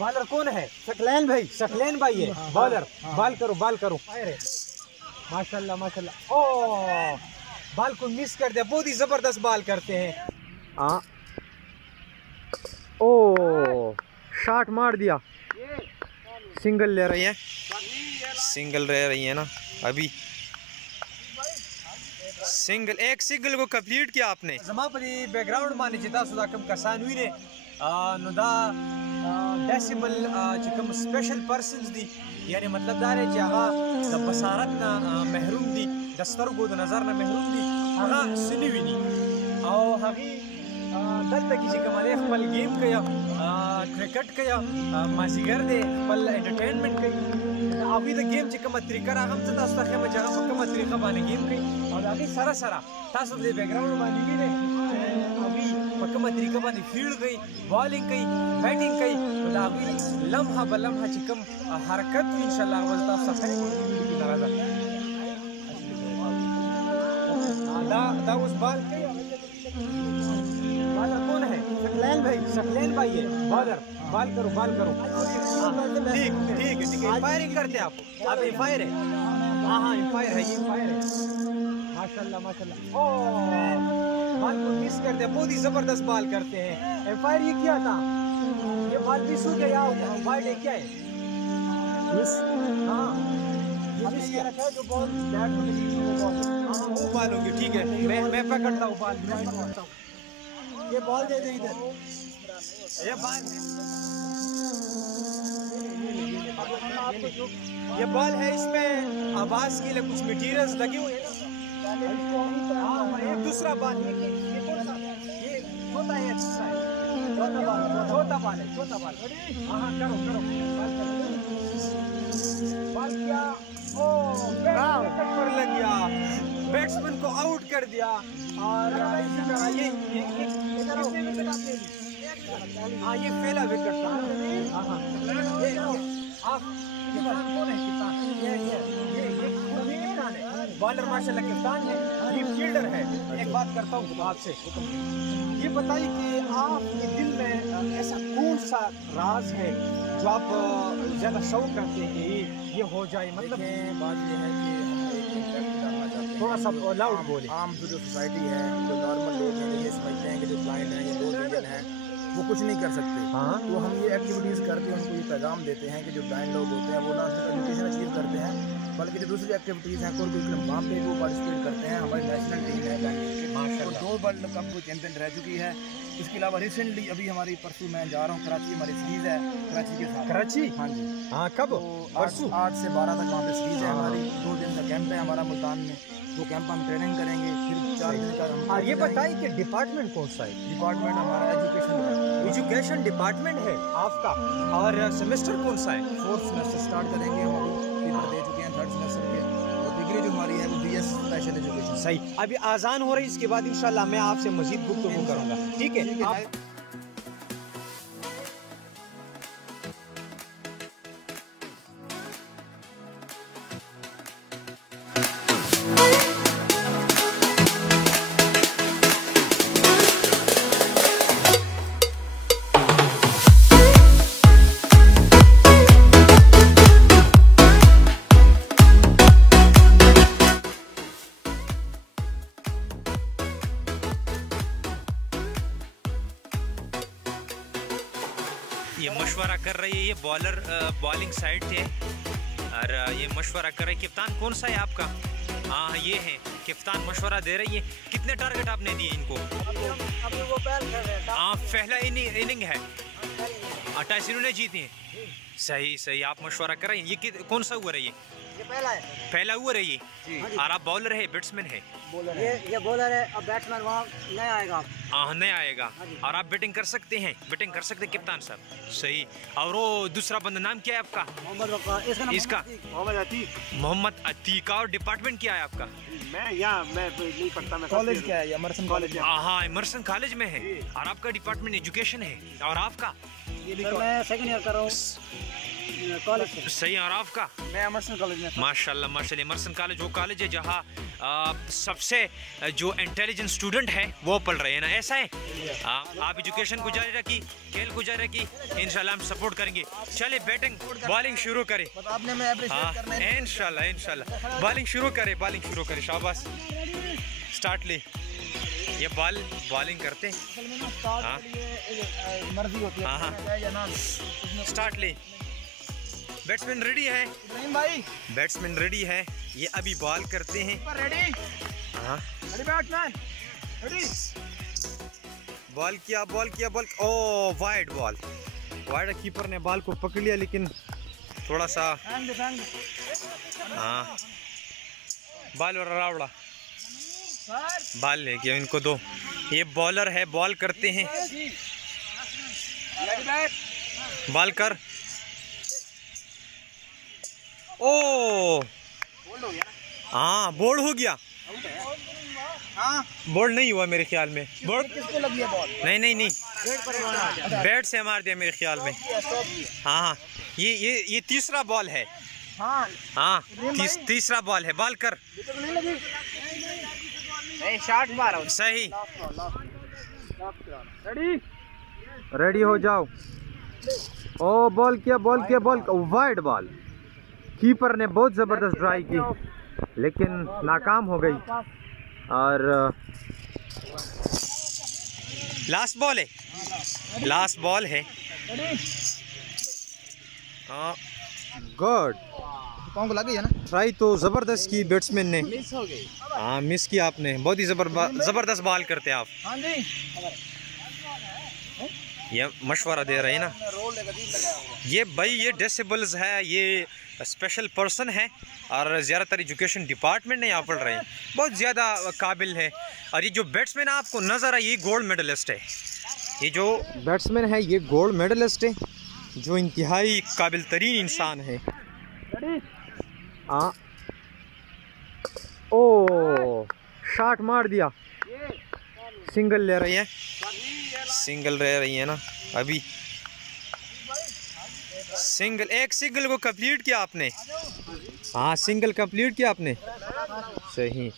Bowler कौन है? शकलैन भाई, शकलैन भाई है बॉलर। बॉल करो, बॉल करो। माशाल्लाह माशाल्लाह। ओ बॉल को मिस कर दिया, बहुत ही जबरदस्त बॉल करते हैं। हाँ, ओ शॉट मार दिया। सिंगल ले रही है, सिंगल ले रही है ना अभी। सिंगल, एक सिंगल को कंप्लीट किया आपने। जमापरी बैकग्राउंड माने जिता सुदा कम कसान हुई ने नुदा डेसिबल चिकम स्पेशल पर्सन्स दी, यानी मतलब दारे जहाँ द बसारत ना महरूम दी, दस्तर को नज़र ना महरूम दी, हाँ सुनी हुई नहीं और हगी दल तक किसी कमाले खपल गेम कया क्रिकेट कया माजीगर दे खपल एंटरटेनमेंट कई अभी द गेम चिकम तरीका रागम से तास्ता खेम जगह मक्कम तरीका बाने गेम कई और अभी सारा सारा तास्ता दे बैकग्राउंड बाने भी ने अभी मक्कम तरीका बाने फील्ड गई, बॉलिंग कई, बैटिंग कई, तो अभी लम्हा बलम्हा चिकम हरकत इंशाल्लाह वज़ तास्ता खेम नाराज़ा दा उस बॉल बॉलर कौन है? शकलैन भाई, शकलैन भाई है बॉलर। बॉल करो, बॉल करो। ठीक ठीक है, ठीक है। फायरिंग करते हैं आप फायर है। हाँ हाँ फायर है, ये फायर है। माशाल्लाह माशाल्लाह। ओ बॉल को मिस कर दिया, बहुत ही जबरदस्त बॉल करते हैं। फायर ये क्या था? ये बॉल मिस हो गया, वाइड है क्या है? मिस, हाँ ये मिस किया रखा है जो बॉल बैट में लगी वो बॉल। हाँ वो बॉल होगी, ठीक है। मैं पकड़ता हूँ बॉल, मैं पकड़ता हूँ। ये बॉल दे दे इधर, ये बॉल, ये बॉल है, इसमें आवाज के लिए कुछ मटीरियल्स लगे हुए हैं। हाँ ये दूसरा बॉल, ये कौन सा? ये छोटा है, दूसरा है, छोटा बॉल, छोटा बॉल है, छोटा बॉल। हाँ हाँ करो करो, बॉल क्या? ओ बैट्समैन पर लग गया, बैट्समैन को आउट कर दिया। और ये हाँ ये पहला विकेट था। हाँ हाँ ये आप किसान कौन है? किसान ये बॉलर माशाल्लाह किसान है, ये फील्डर है। एक बात करता हूँ आपसे, ये बताइए कि आपके दिल में ऐसा कौन सा राज है जो आप ज़्यादा शौक करते हैं कि ये हो जाए? मतलब बात ये है कि थोड़ा सा लाउड बोले। आम जो सोसाइटी है, जो नॉर्मल लोग हैं, ये समझते हैं कि जो ब्लाइंड हैं, ये दो विजन हैं, वो कुछ नहीं कर सकते। हाँ तो हम ये एक्टिविटीज़ करके उनको ये पैगाम देते हैं कि जो ब्लाइंड लोग होते हैं वो ना सिर्फ एजुकेशन अचीव करते हैं, बल्कि जो दूसरी एक्टिविटीज़ हैं कोरिकुलम वहाँ पे वो पार्टिसिपेट करते हैं। हमारी नेशनल टीम है तो 2 वर्ल्ड कप चैंपियन रह चुकी है। इसके अलावा रिसेंटली अभी हमारी परसों मैं जा रहा हूँ कराची, हमारी सीरीज़ है कराची के साथ। कराची? हाँ जी। हाँ कब? परसों 8 से 12 तक वहाँ पे सीरीज़ है हमारी। 2 दिन का कैंप है हमारा मुल्तान में, तो कैंप हम ट्रेनिंग करेंगे, फिर 4 दिन का हम। ये बताइए कि डिपार्टमेंट कौन सा है? डिपार्टमेंट हमारा एजुकेशन डिपार्टमेंट है आपका, और सेमेस्टर कौन सा है? 4th सेमेस्टर स्टार्ट करेंगे हम, अभी पेपर दे चुके हैं 3rd सेमेस्टर के, और डिग्री जो हमारी है वो BS स्पेशल एजुकेशन। सही, अभी आज़ान हो रही है, इसके बाद इंशाल्लाह मैं आपसे मजीद गुफ्तगू करूँगा, ठीक है? आप ये मशवरा कर रही है, ये बॉलर बॉलिंग साइड थे और ये मशवरा कर रही है। कप्तान कौन सा है आपका? हाँ ये है कप्तान, मशवरा दे रही है। कितने टारगेट आपने दिए इनको? हाँ पहला इनिंग है, 28 इन्होंने जीती हैं। सही सही, आप मशवरा कर रहे हैं। ये कौन सा ओवर है? ये पहला है, पहला ओवर है ये। और आप बॉलर है बैट्समैन है? ये बॉलर है, अब बैट्समैन वहाँ नहीं आएगा। हाँ नहीं आएगा, और आप बैटिंग कर सकते हैं, बैटिंग कर सकते हैं कप्तान साहब। सही। और वो दूसरा बंदा नाम क्या है आपका? इसका मोहम्मद अतीक। और डिपार्टमेंट क्या है आपका? मैं नहीं पढ़ता, मैं कॉलेज क्या है? Emerson college. हाँ इमर्सन कॉलेज में है। और आपका डिपार्टमेंट एजुकेशन है। और आपका? मैं सेकंड ईयर कर रहा हूँ कॉलेज। सही। और आपका? मैं इमर्सन कॉलेज में। माशाल्लाह माशाल्लाह। इमर्सन कॉलेज वो कॉलेज है जहाँ सबसे जो इंटेलिजेंट स्टूडेंट है वो पढ़ रहे हैं ना, ऐसा है। आप एजुकेशन को जारी रखी, खेल को जारी रखी, इंशाल्लाह हम सपोर्ट करेंगे। चले बैटिंग बॉलिंग शुरू करें। इंशाल्लाह बॉलिंग शुरू करे। शाबाश, स्टार्ट ले। ये बॉलिंग करते हाँ मर्जी होती है। हाँ, स्टार्ट ले। बैट्समैन रेडी है भाई, बैट्समैन रेडी है, ये अभी बॉल करते हैं। रेडी? हाँ, रेडी बैट्समैन, रेडी? बॉल किया ओ वाइड बॉल। कीपर ने बॉल को पकड़ लिया, लेकिन थोड़ा सा हाँ बॉल और रावड़ा बॉल ले गया, इनको दो। ये बॉलर है, बॉल करते हैं। बॉल कर। ओ हाँ, बोल्ड हो गया। बोल्ड नहीं हुआ मेरे ख्याल में। बोल्ड किसको लगी है बॉल? नहीं, बैट से मार दिया मेरे ख्याल में। हाँ, ये तीसरा बॉल है। हाँ, तीसरा बॉल है। बॉल कर। शॉट मारो सही। रेडी हो जाओ। ओ बॉल किया वाइड बॉल। कीपर ने बहुत ज़बरदस्त ट्राई की, लेकिन नाकाम हो गई। और लास्ट बॉल है। गुड, पाँव को लगी है ना। ट्राई तो ज़बरदस्त की बैट्समैन ने। मिस हो गई। हाँ, मिस किया आपने। बहुत ही ज़बरदस्त बॉल करते आप। हाँ जी, ये मशवरा दे रहे हैं ना। ये भाई, ये डिसेबल्स है, ये स्पेशल पर्सन है, और ज़्यादातर एजुकेशन डिपार्टमेंट में यहाँ पढ़ रहे हैं। बहुत ज़्यादा काबिल है। और ये जो बैट्समैन आपको नज़र आए, ये गोल्ड मेडलिस्ट है। ये जो बैट्समैन है, ये गोल्ड मेडलिस्ट है, जो इंतहाई काबिल तरीन इंसान है। हाँ, ओ शॉट मार दिया। सिंगल ले रही है ना अभी। एक सिंगल को कंप्लीट किया आपने। हाँ, सिंगल कंप्लीट किया आपने। सही।